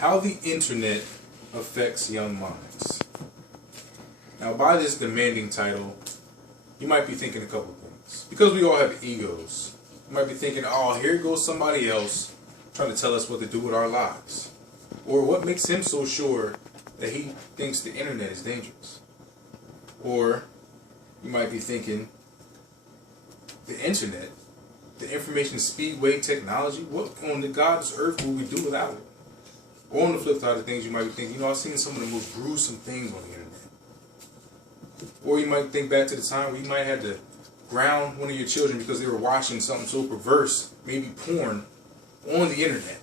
How the internet affects young minds. Now, by this demanding title, you might be thinking a couple things. Because we all have egos, you might be thinking, oh, here goes somebody else trying to tell us what to do with our lives. Or what makes him so sure that he thinks the internet is dangerous. Or you might be thinking, the internet, the information speedway technology, what on the God's earth will we do without it? Or on the flip side of things, you might be thinking, I've seen some of the most gruesome things on the internet. Or you might think back to the time where you might have to ground one of your children because they were watching something so perverse, maybe porn, on the internet.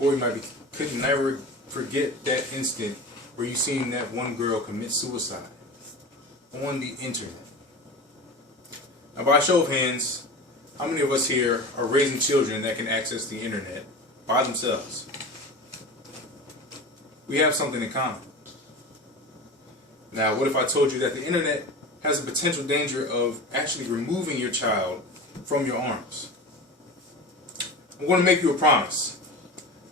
Or you might be could never forget that instant where you seen that one girl commit suicide on the internet. Now, by show of hands, how many of us here are raising children that can access the internet by themselves? We have something in common. Now, what if I told you that the internet has a potential danger of actually removing your child from your arms? I'm going to make you a promise.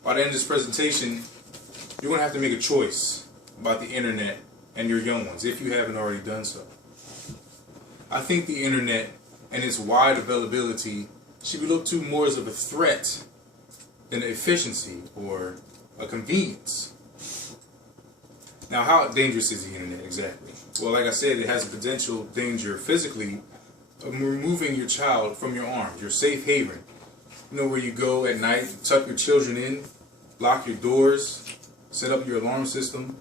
By the end of this presentation, you're going to have to make a choice about the internet and your young ones, if you haven't already done so. I think the internet and its wide availability should be looked to more as of a threat than an efficiency or a convenience. Now, how dangerous is the internet exactly? Well, like I said, it has a potential danger physically of removing your child from your arms, your safe haven. You know, where you go at night, tuck your children in, lock your doors, set up your alarm system,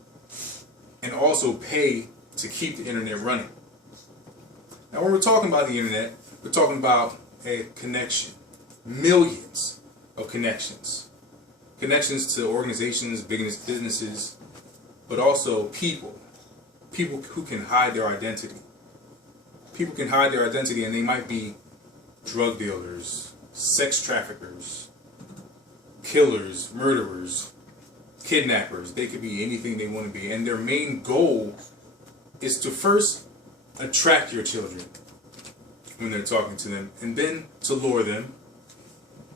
and also pay to keep the internet running. Now, when we're talking about the internet, we're talking about a connection. Millions of connections. Connections to organizations, businesses, but also people. People who can hide their identity. People can hide their identity, and they might be drug dealers, sex traffickers, killers, murderers, kidnappers. They could be anything they want to be. And their main goal is to first attract your children when they're talking to them, and then to lure them,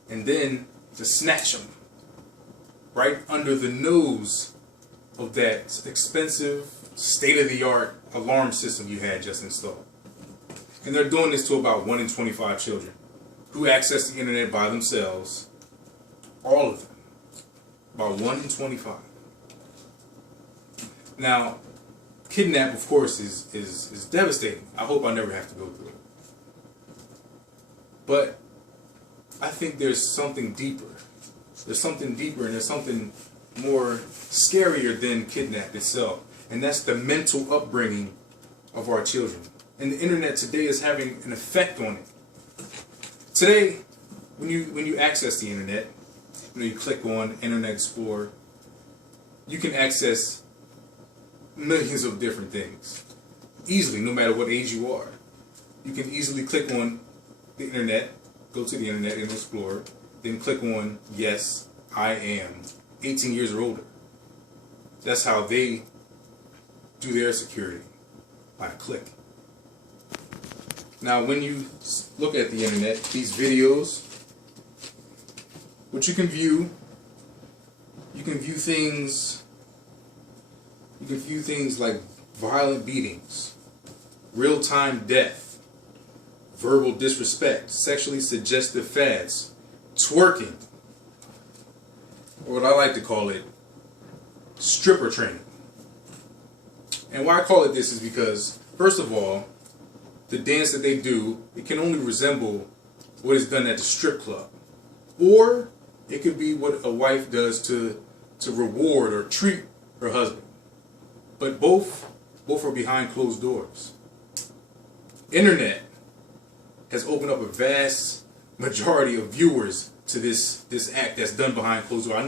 and then to snatch them right under the nose of that expensive, state-of-the-art alarm system you had just installed. And they're doing this to about 1 in 25 children who access the internet by themselves. All of them. About 1 in 25. Now, kidnap, of course, is devastating. I hope I never have to go through it. But I think there's something deeper. There's something deeper, and there's something more scarier than kidnap itself. And that's the mental upbringing of our children. And the internet today is having an effect on it. Today, when you access the internet, you click on Internet Explorer, you can access millions of different things easily, no matter what age you are. You can easily click on the internet, go to the internet and explore, then click on yes, I am 18 years or older. That's how they do their security, by a click. Now, when you look at the internet, these videos, what you can view things. You can view things like violent beatings, real-time death, verbal disrespect, sexually suggestive fads, twerking, or what I like to call it, stripper training. And why I call it this is because, first of all, the dance that they do, it can only resemble what is done at the strip club. Or it could be what a wife does to reward or treat her husband. But both are behind closed doors. Internet has opened up a vast majority of viewers to this act that's done behind closed doors. I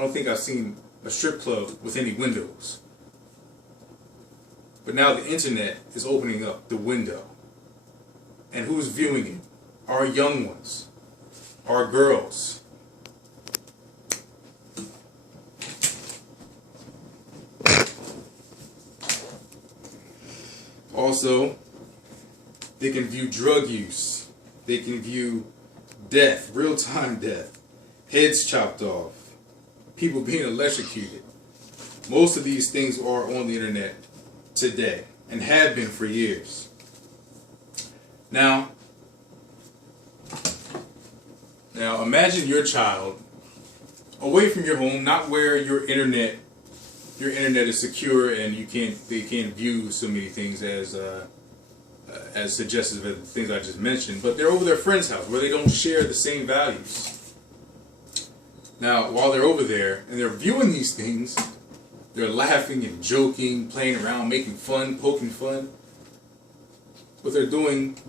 don't think I've seen a strip club with any windows. But now the internet is opening up the window. And who's viewing it? Our young ones. Our girls. Also, they can view drug use. They can view death, real-time death, heads chopped off, people being electrocuted. Most of these things are on the internet today and have been for years. Now imagine your child away from your home, not where your internet is secure and they can't view so many things as suggestive of the things I just mentioned, but they're over their friend's house where they don't share the same values. Now, while they're over there and they're viewing these things, they're laughing and joking, playing around, making fun, poking fun. What they're doing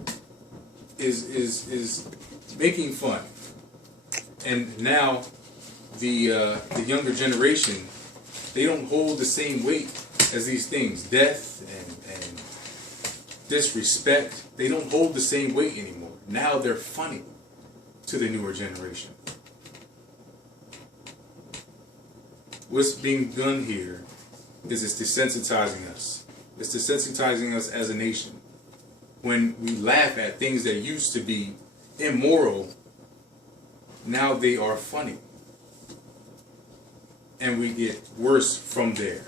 is making fun. And now the younger generation, they don't hold the same weight as these things. Death and disrespect, they don't hold the same weight anymore. Now they're funny to the newer generation. What's being done here is it's desensitizing us. It's desensitizing us as a nation. When we laugh at things that used to be immoral, now they are funny. And we get worse from there.